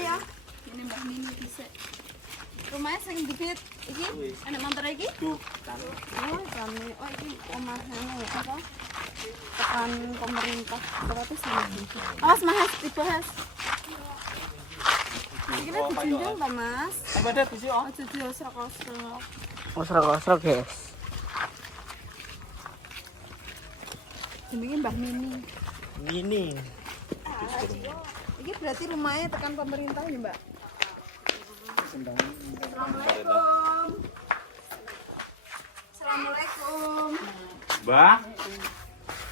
Ayo. Ini Mbak Mini bisa. Rumahnya sing dibit iki enak montor iki? Oh, kami. Oh, iki omahane apa? Tekan pemerintah. Berarti sini. Awas Mas, dibahas. Iki nek dijunjung ta, Mas? Ada di sini, Aja diosrok-osrok. Osrok-osrok, guys. Jenenge Mbah Mini. Mini. Iki berarti rumahnya tekan pemerintah ya, Mbak? Assalamualaikum. Assalamualaikum. Mbak.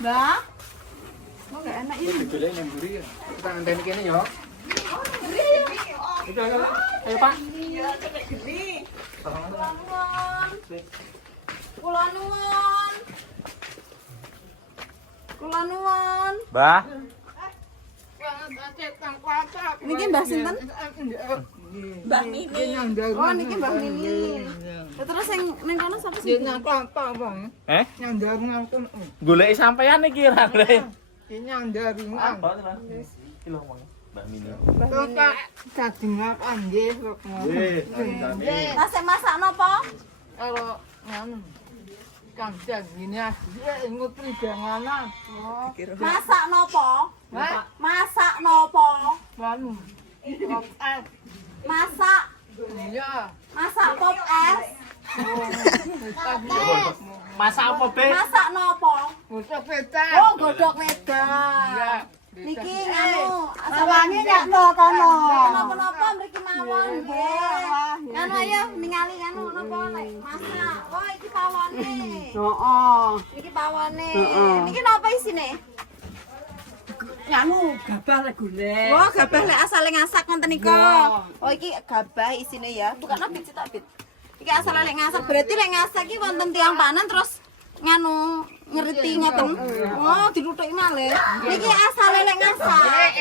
Mbak? Mau gak enak ini? Boleh yang buri ya. Kita anteni kene ya. Itu ayo. Ayo, Pak. Iya, cepet gede. Kula nuwun. Kula nuwun. Kula nuwun. Mbak. Niki Mbah sinten? Mbah Mini. Oh, niki Mbah Mini. Terus sing ning kono sapa sih? Eh? Goleki sampean iki ra, Le. Apa, Mas? Iki lho ngomong. Mbak Mini. Lah sing masak napa? Masak napa? Masak napa? Masak. Masak pop es. Masak apa, Be? Masak napa? Oh, godhog wedang. Niki anu, asalane nyakno kono. Napa-napa mriki mawon nggih. Anu ayo ningali anu napa lek masak. Oh, iki pawone. Heeh. Niki pawone. Niki napa isine? Anu gabah lek golek. Oh, gabah lek asale ngasak ngoten nika. Oh, iki gabah isine ya. Tukane biji tak bit. Iki asale lek ngasak berarti lek ngasak iki wonten tiang panen terus nganu ngerti ngoten. Oh, dilutuki malih. Niki asale lek ngasak.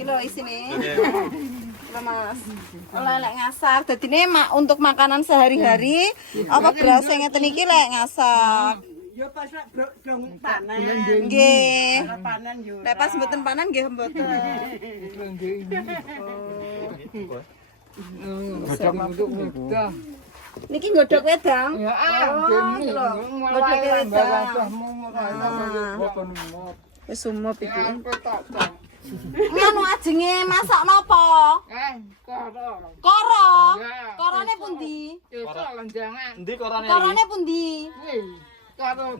Kilo isine. Kilo Mas. Oleh lek ngasak. Dadine untuk makanan sehari-hari apa beras ngeten iki lek ngasak. Ya pas dong panen. Nggih. Panen yo. Lek pas mboten panen nggih mboten. Niki godhog wedang. Oh, lho. Godhog wedang. Wis sumup iki. Nganu ajenge masak napa? Koro. Korone pundi? Endi korone iki? Korone pundi?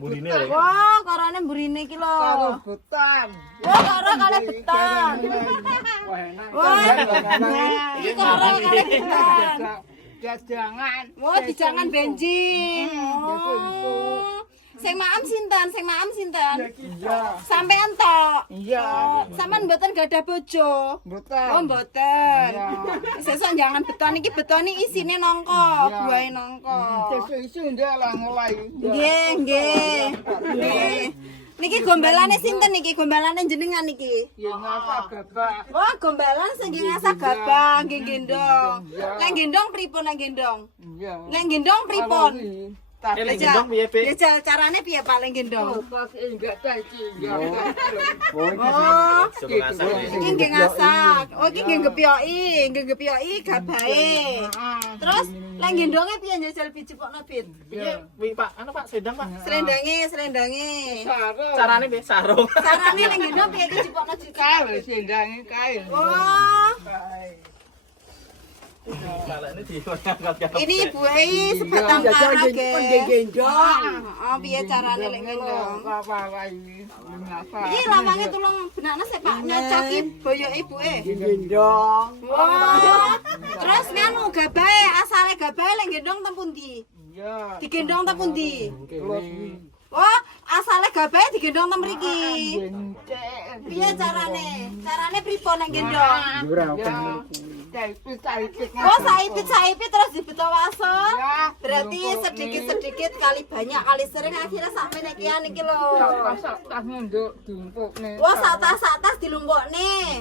Burine lho. Wah, korone mburine iki lho. Wah, karo kale beton. Wah, iki karo kale beton. Wah, dijangan benjing. Oh. Sing maem sinten? Sing maem sinten? Sampean tok. Oh, sampean mboten gadah bojo. Oh, mboten. Sesuk jangan beton iki betone isine nangka, buahe nangka. Nggih, nggih. Nggih. Niki gombalane sinten niki? Gombalane jenengan niki. Wah, gombalan sing ngasak gabah, nggih gendong. Lek gendong pripun lek gendong? Lek gendong pripun? Lek gendong piye, Be? Ya jal carane piye Pak lek gendong? Oh, iki nggih ngasak. Oh, iki nggih ngepioki gabahe. Terus lek gendonge piye njajal biji pok nabit? Piye? Wi, Pak, anu Pak, sedang, Pak. Srendange. Carane piye sarung? Carane lek gendong piye iki jipokno jikal? Oh. Ini buahe sebatang kara gendong. Oh, piye carane lek gendong? Iki lawange tulung benakne sik Pak nyocoki boyoke ibuke. Gendong. Wah. Terus nganu gabahe, asale gabahe lek gendong teng pundi? Digendong teng pundi? Wah, asale gabahe digendong teng mriki. Piye carane? Carane pripun nek gendong? Oh, saipit terus dibeto wasor. Berarti sedikit-sedikit kali banyak kali sering akhirnya sampai nekian iki lho. Wah, sak tas dilumpukne.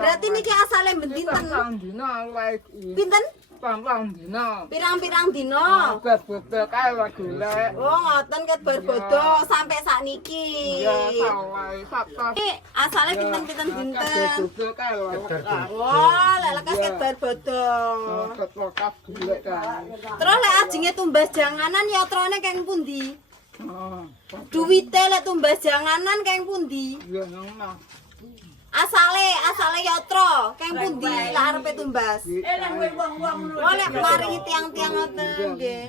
Berarti niki asale benten. dina lagi. Pinten? Pang dina. Pirang-pirang dino. Bebek kae lagi golek. Oh, ngoten ket berbodo sampai sakniki. Ya salah Sabtu. Iki asale pinten-pinten dinten. Bebek kae lagi. Oh, lek lekas ket berbodo. Kelokas golek kae. Terus lek ajenge tumbas janganan yatrane keng pundi? Oh, Duwite lek tumbas janganan keng pundi? ya nang. Asale yatra keng pundi lek arepe tumbas? Oh, lek mari tiang-tiang ngoten nggih.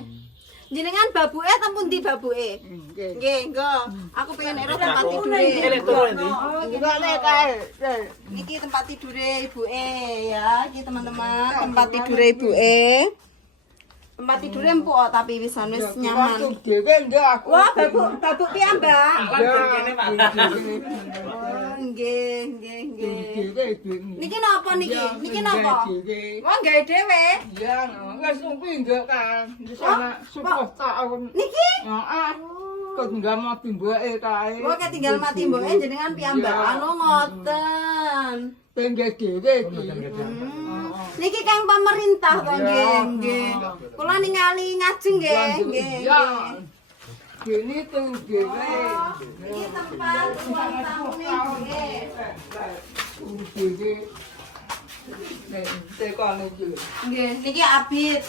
Jenengan babuke ten pundi babuke? Nggih, nggo. Aku pengen ero tempat tidure. Oh, Golek kae. Iki tempat tidure ibuke ya, iki teman-teman, tempat tidure ibuke. Tempat tidure empuk kok tapi wisan wis nyaman. Dhewe nggih aku. Wah, babuk piyambak. Kene Pak. Oh, nggih. Dhewe dhewe. Niki napa niki? Niki napa? Wah, gawe dhewe. Ya, wis pindah kan. Di sana 10 tahun. Niki? Heeh. Kok enggak mau timbake kae. Wah, ketinggal mati mboke jenengan piyambakan oh ngoten. Pengen dhewe iki. Niki kang pemerintah to nggih. Kula ningali ngajeng nggih. Gini tuh dhewe. Iki tempat ruang tamune nggih. Dhewe. Nek tekan iki. Nggih, niki Abid.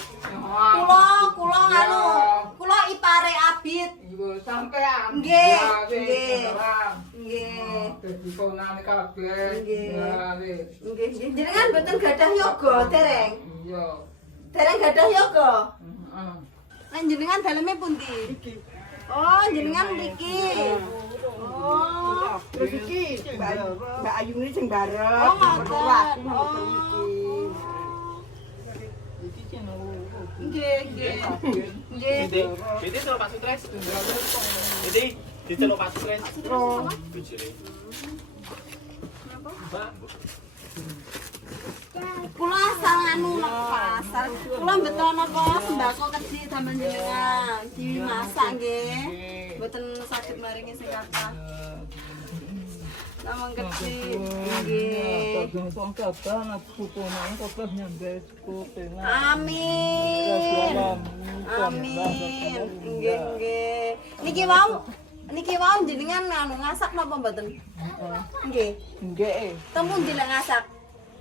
Kula nganu, kula ipare Abid. Ibu sampean. Nggih, Ya, wis, nggih. tenang. Nggih. Dadi ponane kabeh. Nggih. Ya, wis. Nggih, jenengan mboten gadah yoga dereng. Iya. Dereng gadah yoga. Heeh. Lan jenengan daleme pundi? Oh, jenengan mriki. Oh, Terus iki Mbak Ayu ini sing bareng. oh ngoten. Nggih, nggih. Nggih. Bidi celok Pak Sutres. Bidi dicelok Pak Sutres. Oh. Kula asal anu pasar. Kula mbeton napa sembako kedhi sampeyan jenengan dimasak nggih. Mboten saged maringi sing kathah. Namung kedhi nggih. Kadang kadang aku putunan kabeh nyambet kupingan. Amin. Amin. Nggih, nggih. Niki wau jenengan anu ngasak napa mboten? Nggih. Nggih. Teng pundi lek ngasak?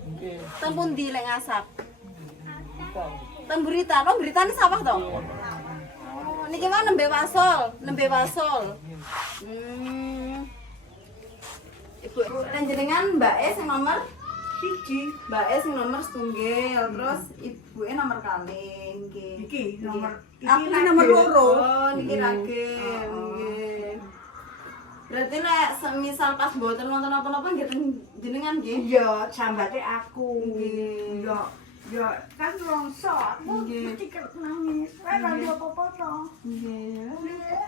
Nggih. Teng pundi lek ngasak? Teng Buritan. Oh, Buritan ini sawah to? Oh, niki wau nembe wasol. Ibu dan jenengan Mbak E sing nomor 1, Mbak E sing nomor 1, terus ibuke nomor kalih nggih. Iki nomor Aku iki nomor 2. Oh, niki ragil. Nggih. Berarti nek semisal pas mboten wonten apa-apa nggih jenengan nggih. Iya, sambate aku. Nggih. Ya kan longso, aku Nggih. mesti nangis. Ora ada apa-apa to. Nggih.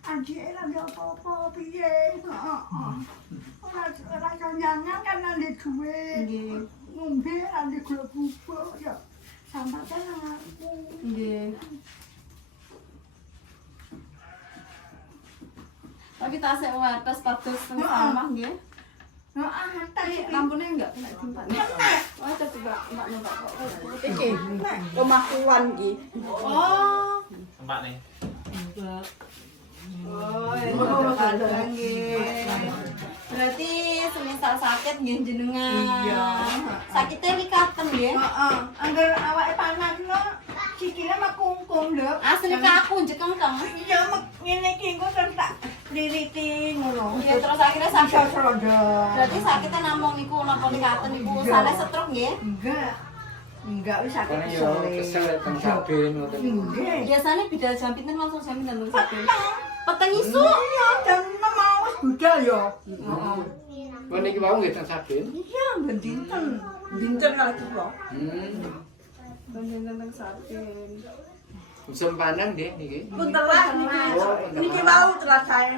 Adik ora ada apa-apa piye. Heeh. Ora kanyangan kan nanti duwe. Nggih. Ngombe nanti gula bubuk ya. Sambatan aku. Nggih. Tapi tasik wates padus teng samah nggih. Heeh, Tapi lampunya enggak kena timpan. Oh, coba Mbak numpak kok. iki omah kuwan iki. Oh. Tempat nih. Oh, nggih. Berarti semisal sakit nggih jenengan. Sakitnya likaten nggih. Heeh, angger awake panas lho, sikile mah kungkung lho. Asli kaku jekengkeng. Iya, ngene iki engko terus tak liriti ngono. Ya terus akhirnya sakit. Srodok. Berarti sakitnya namung niku napa likaten niku sale stroke nggih. Enggak wis sakit Kan yo kesel teng kabeh ngoten. Nggih. Biasanya bidal jam pinten langsung jam pinten teng sakit. Peteng isu. Iya, jam 6 mau wis budal yo. Heeh. Wah niki wau nggih teng Saben. Iya, ben dinten. Dinten lagi kok. Banyak teng sakit. Sempanan nggih niki. Punten lah niki mau telah saya.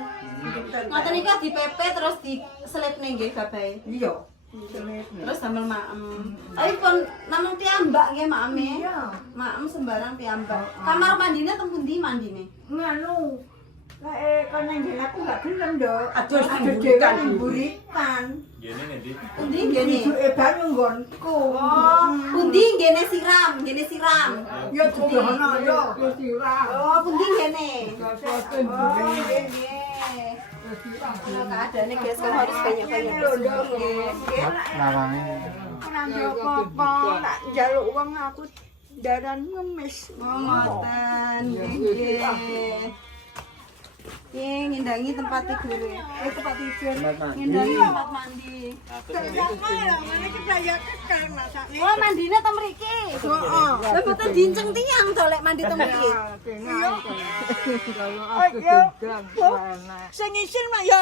Ngoten niku dipepet terus diselipne nggih babahe. Iya. Terus damel maem. Tapi pun namung piyambak nggih maeme. Iya. Maem sembarang piyambak. Kamar mandine teng pundi mandine? Nganu Lah kon nang ngene aku gak gelem, Nduk. Aduh, Aduh buritan. dhewe ning buritan. Gini nih, Di. Pundi ngene? Ijuke banyu nggonku. Pundi ngene siram, ngene siram. Ya sederhana ya, ya sirah. Oh, pundi ngene. Kapoten Oh, buri. nggih, nggih. Kalau keadaannya guys kan harus banyak-banyak Lawange. Ora apa-apa, tak njaluk wong aku daran ngemis. Oh, ngoten. Nggih. Ngindangi tempat tidur. Tempat tidur. Ngindangi tempat mandi. Sama lah, mana kita ya kekal masakne. Oh, mandine teng mriki. Heeh. Lah mboten dinceng tiyang to lek mandi teng mriki. Kalau aku sedang enak. Sing isin mah ya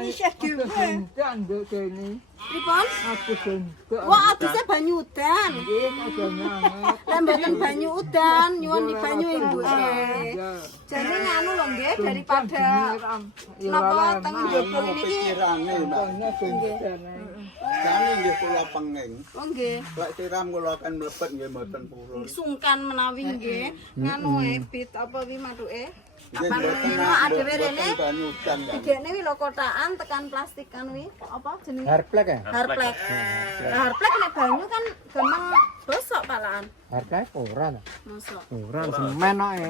isih dhewe. Gendang nduk kene. Pripun? Aku gendang. Wah, aduse banyu udan. Nggih, ada nyanget. Lah mboten banyu udan, nyuwun di banyu ibu. Ya. Jadi nganu lho nggih daripada napa teng njaba ngene iki. Pikirane, Mbak. Pokoknya gendang. Jane nggih kula penging. Oh nggih. Lek siram kula akan mlebet nggih mboten purun. Sungkan menawi nggih nganu ebit apa wi mathuke. Nggih Kapan mboten ngono adewe rene banyu udan kan. digene wi lho kotakan tekan plastikan wi apa jenenge? Harplek ya? Harplek. Nah, harplek nek banyu kan gampang bosok palaan. Harplek ora ta? Mosok. Ora semen kok e.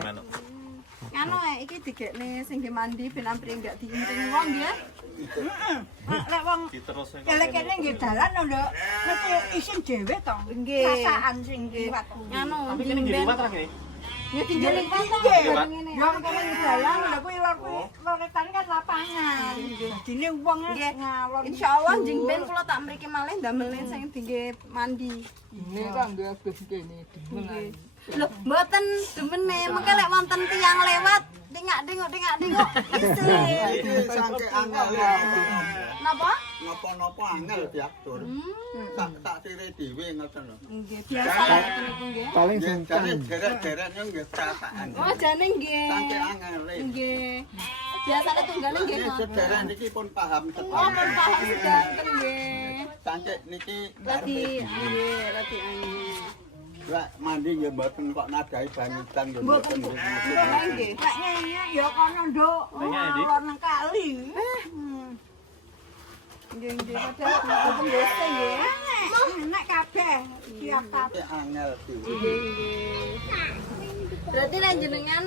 Nganu iki digekne sing nggih mandi ben ampre enggak diinting wong nggih. Lek wong elek kene nggih dalan lho, Nduk. Mesti isin dhewe to. Nggih. Rasaan sing liwat. Nganu Tapi kan jadi liwat ra kene. ya tinggal Nggih. ngene. Ya kene nggih dalan lho kuwi loretan kan lapangan. Dadine wong Nggih. ngalor. Insyaallah jeng ben kula tak mriki malih ndamelin sing dingge mandi. Ini kan dia terus kene. Demen. Lho, mboten demene, mengke lek wonten tiyang lewat dingak-dinguk isin. Iki sangke angel. Napa? Napa-napa angel diatur. Tak sire dhewe ngoten lho. Nggih, biasa lek niku nggih. Paling Nggih, sungkan. jane derek-dereknya nggih perasaan. Oh, jane nggih. Sangke angel. Nggih. Biasane tunggale nggih. Nggih sederek niki pun paham Oh, sedanten. pun paham sedanten nggih. Sangke niki Rati nggih, rati angin. lek mandi nggih mboten kok nadahi banyu udan nggih Mboten. mboten. Nggih nggih. Lek ngene ya kono, Nduk. Ngalor nang kali. Nggih nggih, padahal mboten dosa nggih. Enak kabeh. Siap kabeh. Sangke angel dhewe. Nggih nggih. Berarti nek jenengan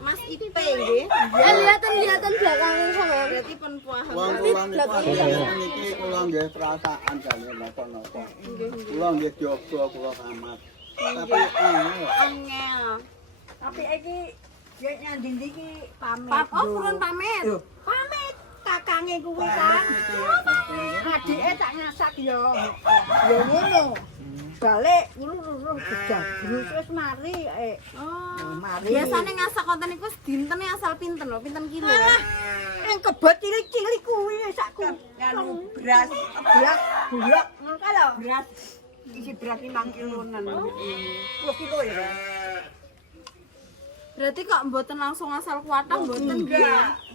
Mas Ipe nggih. Ya lihatan belakangnya sama. Berarti pun paham. Wong kula niku ajeng niki kula nggih perasaan jane napa-napa. Kula nggih diobro kula amat. Tapi angel. Angel. Tapi iki ya nyanding iki pamit. Oh, purun pamit. Pamit kakange kuwi kan. Adike tak ngasak ya. Ya ngono. Balik ngono bejak. Terus mari Oh. mari. Biasane ngasak konten niku sedintene asal pinten lho, pinten kilo. Yang kebot cilik-cilik kuwi sakku. Anu beras bulak ngono ka lho. Beras isi beras 5 kilonan. 10 kilo ya. Berarti kok mboten langsung asal kuatah mboten nggih.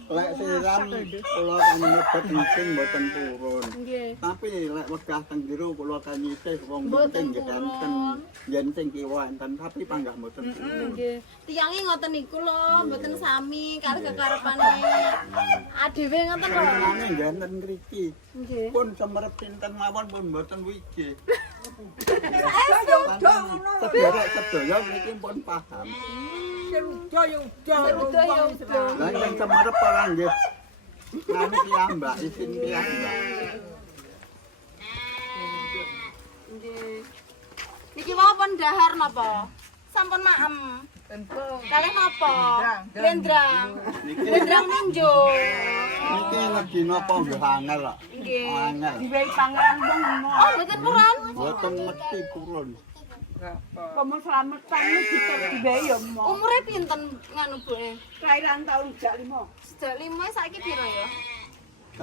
Lek siram kula kan nyebut mesin mboten purun. Nggih. Tapi lek wegah teng jero kula kan nyisih wong Mboten penting nggih enten. Yen sing kiwa enten tapi panggah mboten purun. Nggih. Tiyange ngoten niku lho, mboten sami karo kekarepane adewe ngoten lho. Karena nggih enten ngriki. Nggih. Pun semerep pinten mawon pun mboten wiji. Sedherek-sedaya niki pun paham. Lah yang semerep ora nggih. Nami piyambak, isin piyambak. Nggih. Niki wae pun dahar napa? Sampun maem. Kalih napa? Lendrang. Lendrang ninjo. Niki lagi napa nggih angel kok. Nggih. Angel. Diwehi pangeran wong Oh, mboten purun. Mboten mesti purun. Kamu slametan iki diwehi ya mo. Umure pinten nganu Buke? Kelahiran tahun 35. Sejak 5 saiki piro ya?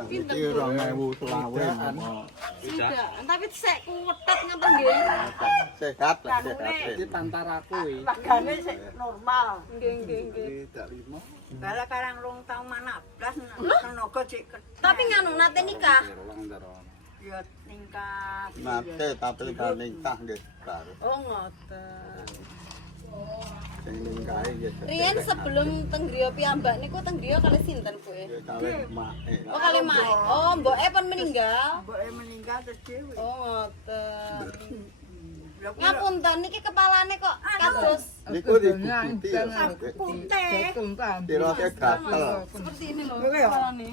Pinten 2020 Sudah, tapi sik kuwetet ngoten nggih. sehat lah sehat. Iki tantaraku iki. Pagane sik normal. Nggih, nggih, nggih. Tidak lima. Bala karang rong taun mana blas tenaga cek Tapi nganu nate nikah. ya tingkat. Nate tapi kan nikah nggih baru. Oh, ngoten. Sing ning kae ya. Riyen sebelum teng griya piyambak niku teng griya kali sinten Bu? Kali mae. Oh kali mae. Oh mboke pun meninggal. Mboke meninggal terus dhewe. Oh ngoten. Ngapunten niki kepalane kok kados Niku dibubuti ya. Putih. Tirose gatel. seperti ini lho Lho, ya? kepalane.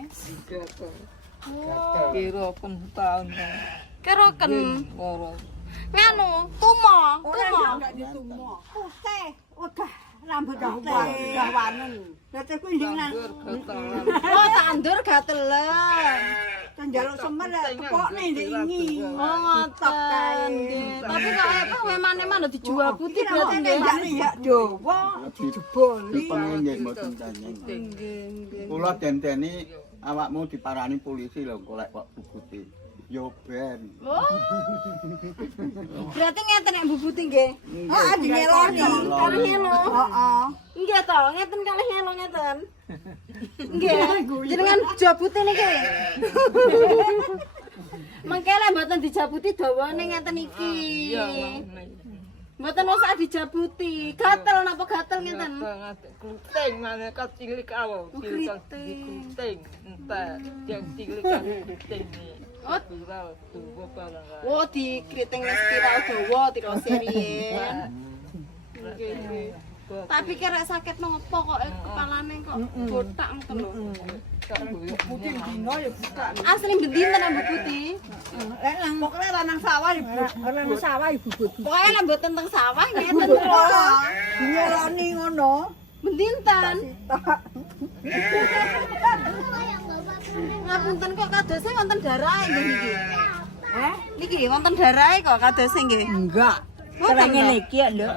Kira pun tahun Keroken. loro. Nganu, tumo. Enggak ditumo. Putih. Wegah rambut putih. Wanen. Dadi kuwi nang Ketalan. Oh tandur gatelen. njaluk semen tepokne ndek ini. Oh ngoten. Nggih. Tapi kok apa memane-mane dijual putih berarti nggih. Ya Jawa dijeboli. Pengen mboten danyen. Nggih, nggih. Kula denteni awakmu diparani polisi lho golek kok bubuti. Yo ben. Oh. Berarti ngeten nek bubuti nggih. Oh, dingeloni. Kalih ngelo. Heeh. Nggih to, ngeten kalih ngelo ngeten. Nggih. Jenengan jabuti niki. Mengkele mboten dijabuti dawane ngeten iki. Mboten usah dijabuti. Gatel napa gatel ngeten? Kluting mana kecilik awak. Kluting. Entah yang cilik kluting ni. Oh, Viral tu bapa lah. oh di kriting spiral dawa tira serien. Tak pikir rek sakit nopo kok kepalane kok botak ngoten lho. Putih dino ya buka. Asli bendinten Mbak Putih. Lek nang pokoke lanang sawah ibu. Lanang sawah ibu Putih. Pokoke nek mboten teng sawah ngeten lho. Dingeloni ngono. Bendinten. Ngapunten kok kadose wonten darahe nggih niki. Niki wonten darahe kok kadose nggih. Enggak. Terang ngene iki lho.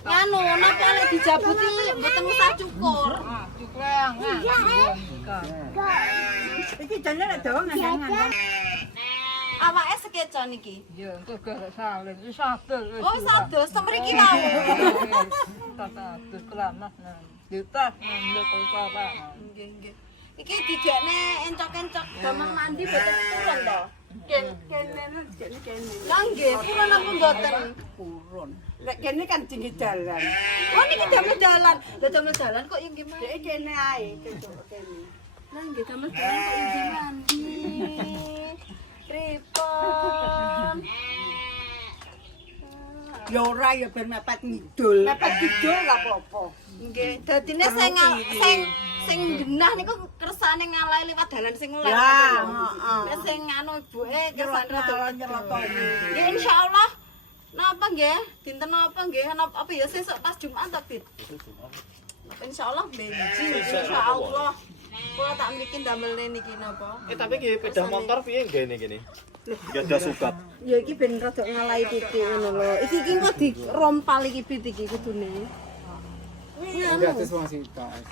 Nganu napa lek dijabuti mboten usah cukur. Cukulang. Iki jane lek dawa ngandang-ngandang. Awake sekeca niki. Ya, tu ke salin. Satu. Oh sados semriki mawon. Tata tu kelamas nan. Ditas nan kok apa. Nggih nggih. Iki dijekne encok-encok damel mandi mboten turun to. Kene kene. Lah nggih, purun apa mboten? Purun. Lek kene kan tinggi dalan. Oh niki damel dalan. Lah damel dalan kok inggih mandi. Dek kene ae kene. Lah nggih damel dalan kok inggih mandi. Pripun? Ya ora ya ben mepet ngidul. Mepet ngidul gak apa-apa. Nggih, dadine sing genah niku kersane ngalahi liwat dalan sing lek. Ya, Nek sing anu ibuke kersane rada nyelotoni. Nggih insyaallah napa nggih? Dinten napa nggih? Apa ya sesuk pas Jumat ta, Dit? Insyaallah benji insyaallah. Kula tak mriki ndamelne niki napa? Tapi nggih pedah motor piye nggih niki? Nggih ada sukat. Ya iki ben rada ngalahi titik ngono lho. Iki kok dirompal iki Bit iki kudune.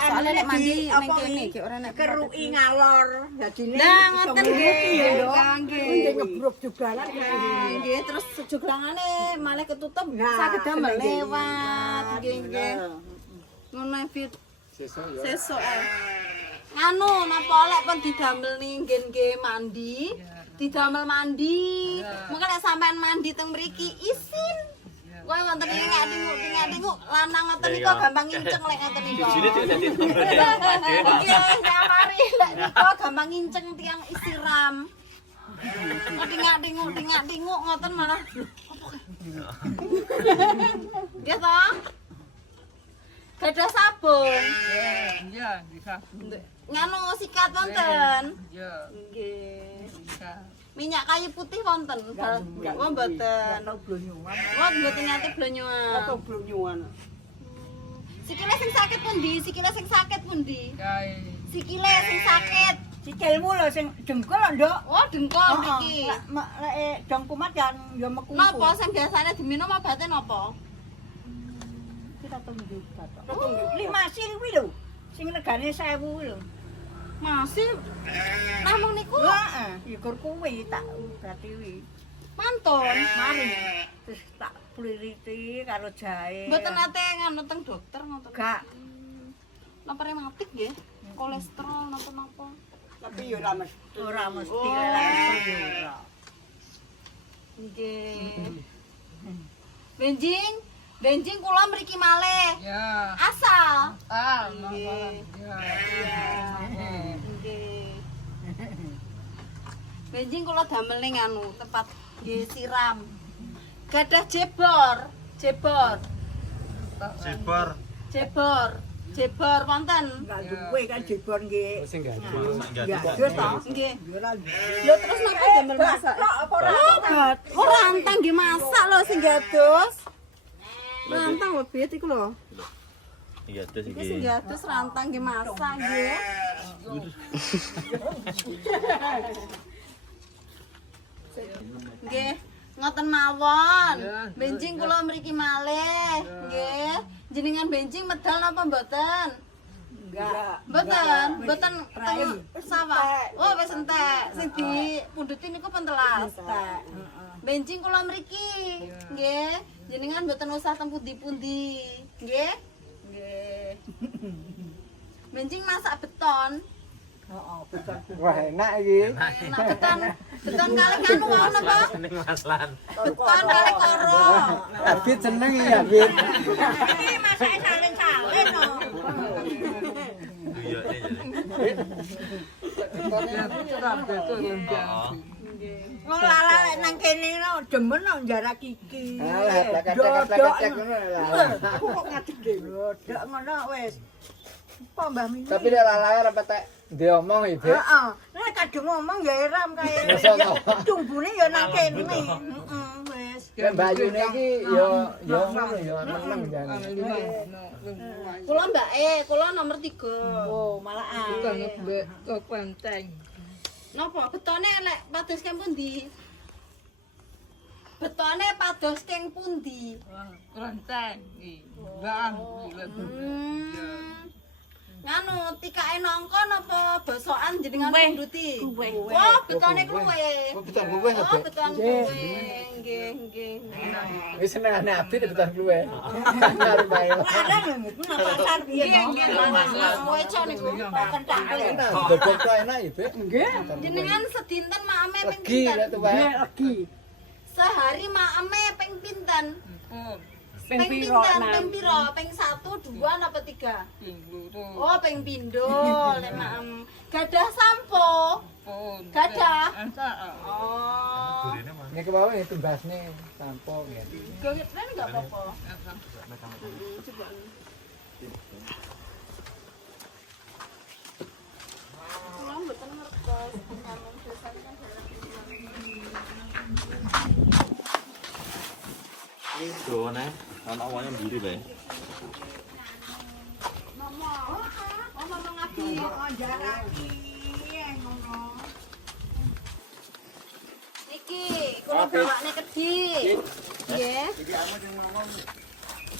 Soale nek mandi ning kene iki ora nek Keruki ngalor. Dadine Nah, ngoten nggih. Nggih ngebruk jugalan. Nggih, terus juglangane malah ketutup Nah, saged damel nggih. lewat. Nggih, nggih. Ngono Fit. Sesuk Nganu napa lek kon didamel ning nggih mandi, didamel mandi. Mengko lek sampean mandi teng mriki isin. Kowe wonten iki ngati-ngati lanang ngoten niku gampang nginceng lek ngoten niku. Sini cek dadi Nggih, nyamari lek niku gampang nginceng tiyang isiram. Tingak-tinguk ngoten malah. Nggih to? Gadah sabun. Ya, bisa. Nganu sikat wonten. Ya, Nggih. bisa. Minyak kayu putih wonten. Oh mboten. Blonyuan. Oh mboten nate blonyuan. Atau blonyuan. Sikile sing sakit pundi? Sikile sing sakit pundi? Kai. Sikile sing sakit. Sikilmu lho sing dengkul lho, Nduk. Oh dengkul mriki. Lek dong kumat kan ya meku. Napa sing biasane diminum obate napa? Kita tunggu batok. Tunggu. Limasi kuwi lho. Sing regane 1000 lho. Masih namung niku Heeh, ikur kuwi tak berarti kuwi. mantun. Mari. Terus tak pliriti karo jahe. Mboten nate nganu teng dokter ngoten. Gak. Napa rematik nggih? Kolesterol napa-napa. Tapi ya ora mesti. Ora mesti Oh. ora. Nggih. Benjing kula mriki malih. Ya. Asal. Nggih. Nggih. Benjing kula damel ning anu tempat nggih siram. Gadah jebor. Jebor wonten. Enggak duwe kan jebor nggih. Sing gak Ya, terus to. Nggih. Ora. Lho terus napa damel masak? Ora rantang nggih masak lho sing gados. Rantang lho bet iku lho. Iya, terus Iki sing gados rantang nggih masak nggih. Nggih, ngoten mawon. Benjing kula mriki malih. Nggih. Jenengan benjing medal napa mboten? Enggak. Mboten teng sawah. Oh, wis entek. Sing dipundhuti niku pentelas. Benjing kula mriki. Nggih. Jenengan mboten usah teng pundi-pundi. Nggih? Nggih. Benjing masak beton. Heeh, beton. Wah, enak iki. Enak beton kalih kanu wae napa? seneng maslan. Beton kalih koro. Abid seneng iki Abid. Iki masake salin-salin no. Iya, Wong lala nang kene no demen no jarak iki. Alah, plek-plek ngono lah. Kok ngadeg dodok ngono wis. Apa Mbah Mimi? Tapi nek lalae ora petek diomong iki. Heeh. Nek kadung ngomong ya eram kaya tumbune ya nang kene. Heeh, wis. Nek Bayune iki yo ngono yo meneng jan. Kula mbake, kula nomor 3. Oh, malah Kok penteng. Napa betone elek pados keng pundi? Betone pados keng pundi? Penteng. Bang. Nganu tikake nangka napa basokan jenengan pundhuti? Oh, betone kluwe. Oh, beton kluwe Oh, Abid. beton kluwe. Nggih. Wis senengane Abid beton kluwe. Karo bae. larang niku nang pasar piye to? Weco niku. Kentak. Bebek kok enak iki, Bik. Nggih. Jenengan sedinten makame ping Legi pinten? lek tuwae. Lagi. Sehari makame ping pinten? Ping Ping piro pinten? nang? Ping piro? Ping 1, 2 apa 3? Oh, ping pindho lek maem. Gadah sampo. Gadah. Oh. Niki wae tumbasne sampo nggih. Gawitren enggak apa-apa. Coba. Kula mboten ngertos. Kamu biasanya kan dalam Itu nih, ana awalnya biru bae. Ngomong ngaji. Jarak iki ngono. Niki, kula bawakne kedhi. Nggih.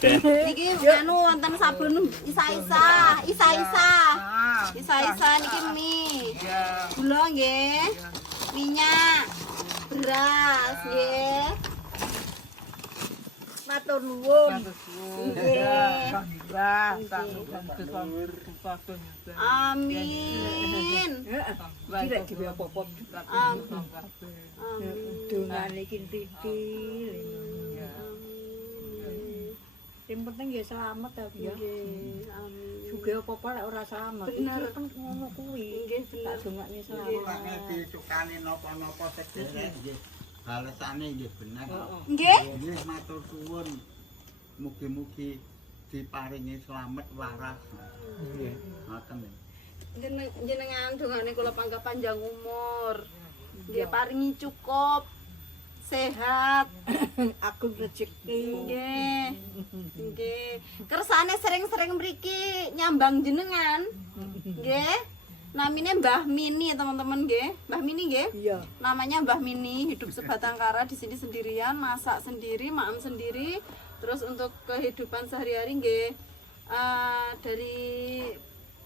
Niki anu wonten sabun isa-isa niki mie. Gula nggih. Minyak. Beras nggih. Matur nuwun. Amin. Kira dhewe apa-apa. Amin. Dongane iki titil. Yang penting ya selamat ta ya. Amin. Sugih apa-apa lek ora selamat. Bener. Iki kan ngono kuwi. Nggih, Tak dongakne selamat. Nek dicukani napa-napa sederek nggih. Balesane nggih bener. Nggih. Nggih matur suwun. Mugi-mugi diparingi slamet waras. Nggih. Ngoten. Jenengan dongane kula pangga panjang umur. Nggih paringi cukup sehat. Aku rezeki. Nggih. Nggih. Kersane sering-sering mriki nyambang jenengan. Nggih. Namine Mbah Mini teman-teman nggih. Mbah Mini nggih. Iya. Namanya Mbah Mini, hidup sebatang kara di sini sendirian, masak sendiri, maem sendiri. Terus untuk kehidupan sehari-hari nggih dari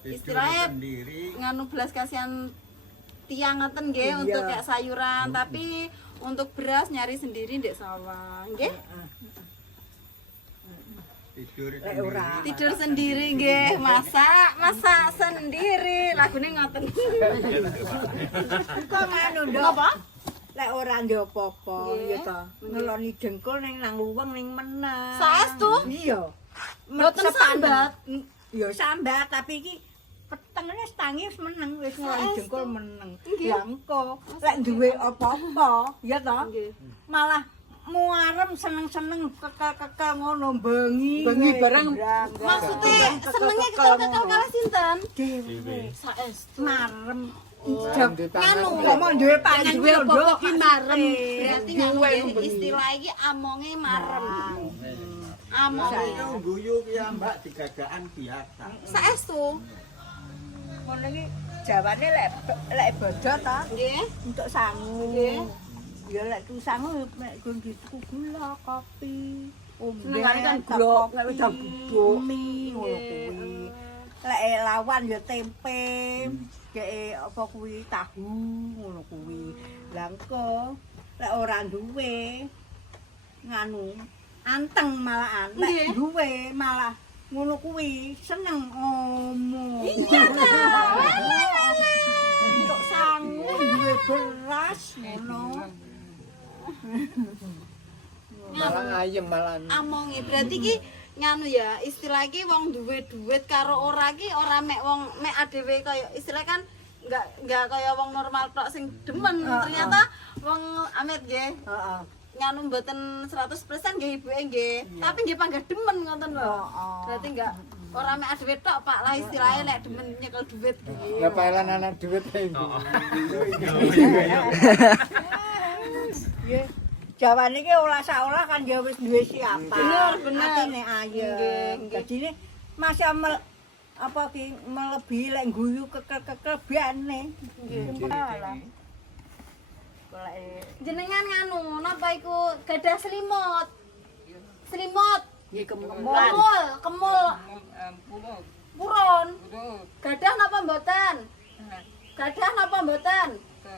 istilahnya sendiri nganu belas kasihan tiang ngeten nggih untuk kayak sayuran, tapi untuk beras nyari sendiri ndek sawah nggih. tidur Lek ora. Tidur sendiri nggih, masak sendiri. Lagune ngoten. Kok nganu ndok? Napa? lek ora ndek apa-apa Nggih. ya to. Ngeloni dengkul ning nang luweng ning meneng. Saestu? Iya. Mboten sambat. Ya sambat tapi iki petengane stangi wis meneng wis ngeloni dengkul meneng. Ya engko lek duwe apa-apa ya to. Malah muarem seneng-seneng keke ngono bengi. Bengi bareng. Maksudnya senenge kekel-kekel kalih sinten? Dewe. Saestu. Marem. Nganu Kok mau duwe pangan duwe apa-apa ki marem. Berarti Berarti nganu nggih, istilah iki amonge marem. Amonge. Itu guyu ki ya Mbak digagakan biasa. Saestu. ngono iki jawane lek bodo ta Nggih. untuk sangu. Nggih. Ya lek tu sangu mek gon gitu gula, kopi. Senengane kan gula, nek wis jam bubuk mie ngono kuwi. Lek lawan ya tempe. Kayak apa kuwi tahu ngono kuwi. Lah engko lek ora duwe nganu anteng malahan lek duwe malah ngono kuwi seneng omong. Iya ta. Untuk sangu duwe beras ngono. Malah ayem malah. Amonge berarti ki nganu ya, istilah ki wong duwe duit karo ora ki ora mek wong mek adewe kaya istilah kan enggak kaya wong normal tok sing demen. Ternyata wong Amit nggih. Heeh. Nganu mboten 100% nggih ibuke nggih. Tapi nggih panggah demen ngoten lho. Berarti enggak ora mek adewe tok Pak lah istilahnya nek demen nyekel duit nggih. Lah paelan anak duit ae. Nggih. Jawane iki olah saolah kan ya wis duwe siapa. Bener. Atine ayo. Dadine masa apa ki melebihi lek guyu kekel-kekel biane. Nggih. Jenengan nganu napa iku gadah selimut. Selimut. Nggih Kemul. Puron. Gadah napa mboten? Gadah napa mboten?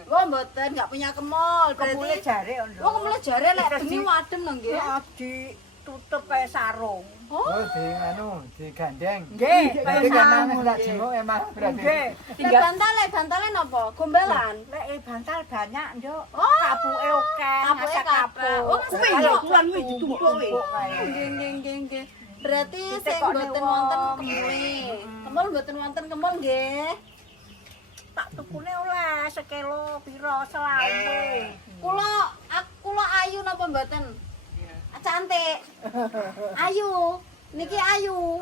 Oh mboten, enggak punya kemul. Kemule Berarti jare ono. oh kemule jare lek bengi wadem lho nggih. Ditutup kaya sarung. Oh, di anu, digandeng. Nggih, Berarti kan ora jenguk emang berarti. Nggih. Lek bantale napa? Gombelan. Lek bantal banyak, Nduk. Oh. Kapuke akeh, Kapuke masak kathah. kapuk. Oh, kuwi Ayo, kok. kulan kuwi ditumpuk. Nggih. Berarti sing Ditekokne mboten wong. wonten kemule. Kemul mboten wonten kemul nggih. Tak tukune oleh sekilo pira selawe. Kula ayu napa mboten? Cantik. Ayu. Niki ayu.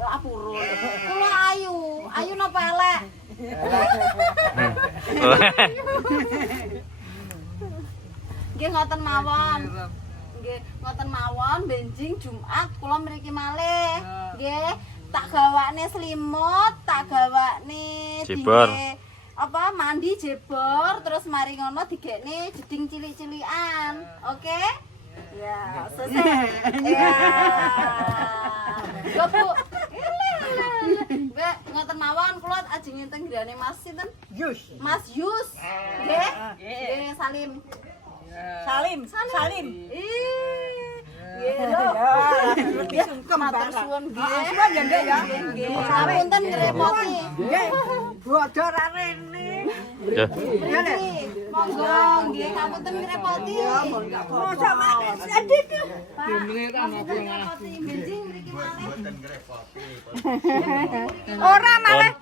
Apurun. Kula ayu. Ayu napa elek? Nggih ngoten mawon. Nggih ngoten mawon benjing Jumat kula mriki malih. Nggih tak gawakne selimut, tak gawakne Jebor. dige apa mandi jebor terus mari ngono digekne jeding cilik-cilikan. Oke? Ya, selesai. Ya. Lho Bu. Mbak, ngoten mawon kula ajeng teng grane Mas sinten? Yus. Mas Yus. Nggih? Nggih, Salim. Salim. Nggih lho. Ngerti sungkem Matur barang. suwun nggih. Suwun ya, Nduk ya. Nggih. Sapunten ngrepoti. Nggih. Bodo ra rene. Ya. Ya Nek. Monggo nggih ngapunten ngrepoti. Mosok mak edit. Ngrepoti benjing mriki malih. Mboten ngrepoti. Ora malah.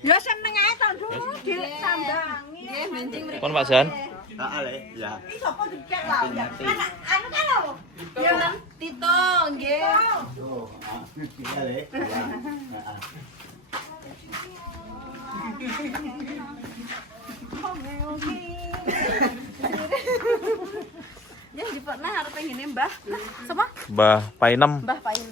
Ya seneng ae to, Nduk. Disambangi. Nggih, benjing mriki. Pun Pak Jan. Ale, ya. Iki sapa dicek lah. Anak anu kan lho. Ya kan Tito nggih. Tuh, ale. Ya. Heeh. Ya dipekne arep ngene Mbah. Sapa? Mbah Painem. Mbah Painem.